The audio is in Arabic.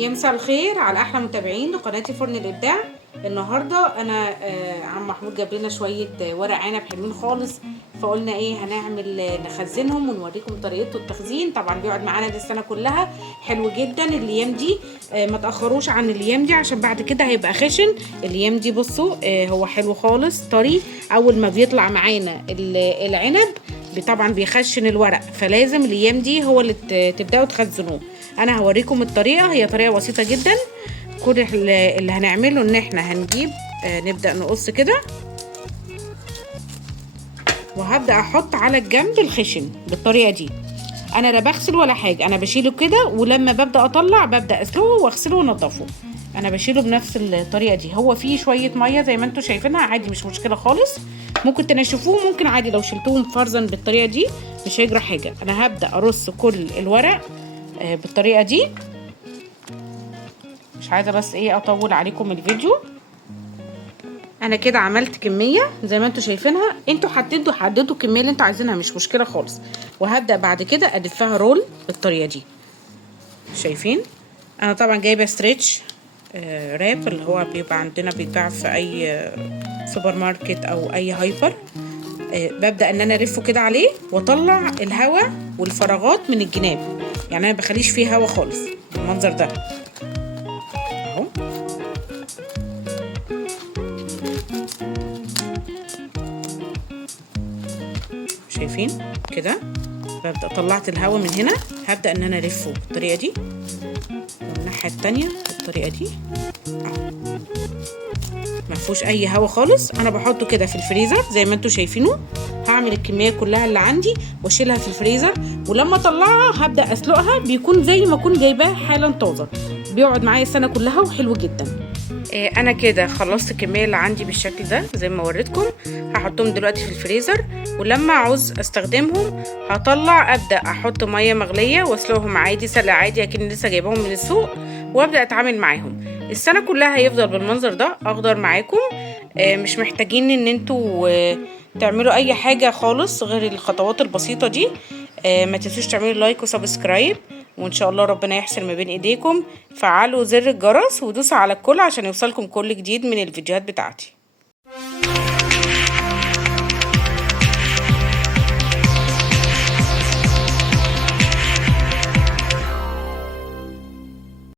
يا مساء الخير على احلى متابعين لقناتي فرن الابداع. النهارده انا عم محمود جاب لنا شويه ورق عنب حلوين خالص، فقلنا ايه هنعمل نخزنهم ونوريكم طريقه التخزين. طبعا بيقعد معانا السنه كلها، حلو جدا الايام دي. ما تاخروش عن الايام دي عشان بعد كده هيبقى خشن. الايام دي بصوا هو حلو خالص طري. اول ما بيطلع معانا العنب طبعا بيخشن الورق، فلازم الايام دي هو اللي تبداوا تخزنوه. انا هوريكم الطريقه، هي طريقه بسيطه جدا. كل اللي هنعمله ان احنا هنجيب نبدا نقص كده، وهبدا احط على الجنب الخشن بالطريقه دي. انا لا بغسل ولا حاجه، انا بشيله كده، ولما ببدا اطلع ببدا اسلقه واغسله وانضفه. انا بشيله بنفس الطريقه دي. هو فيه شويه ميه زي ما انتم شايفينها، عادي مش مشكله خالص. ممكن تنشفوه، ممكن عادي لو شلتوهم فرزا بالطريقه دي مش هيجرى حاجه. انا هبدا ارص كل الورق بالطريقه دي. مش عايزه بس ايه اطول عليكم الفيديو. انا كده عملت كميه زي ما انتم شايفينها، انتوا حددوا الكميه اللي انتوا عايزينها مش مشكله خالص. وهبدا بعد كده ادفها رول بالطريقه دي. شايفين انا طبعا جايبه ستريتش راب اللي هو بيبقى عندنا بيتباع في اي سوبر ماركت او اي هايبر. ببدا ان انا الفه كده عليه واطلع الهواء والفراغات من الجناب، يعني انا بخليش فيه هواء خالص بالمنظر ده اهو. شايفين كده ببدا طلعت الهواء من هنا، هبدا ان انا الفه بالطريقه دي، والناحيه التانيه بالطريقه دي اهو. ما فيهوش اي هوا خالص. انا بحطه كده في الفريزر زي ما انتم شايفينه. هعمل الكميه كلها اللي عندي واشيلها في الفريزر، ولما اطلعها هبدا اسلقها. بيكون زي ما اكون جايباه حالا طازه، بيقعد معايا السنه كلها وحلو جدا. انا كده خلصت الكميه اللي عندي بالشكل ده زي ما وريتكم. هحطهم دلوقتي في الفريزر، ولما عاوز استخدمهم هطلع ابدا احط ميه مغليه واسلقهم عادي سلق عادي اكني لسه جايباهم من السوق، وابدا اتعامل معاهم. السنه كلها هيفضل بالمنظر ده اخضر معاكم. مش محتاجين ان انتوا تعملوا اي حاجه خالص غير الخطوات البسيطه دي. ما تنسوش تعملوا لايك وسبسكرايب، وان شاء الله ربنا يحسن ما بين ايديكم. فعلوا زر الجرس ودوسوا على الكل عشان يوصلكم كل جديد من الفيديوهات بتاعتي.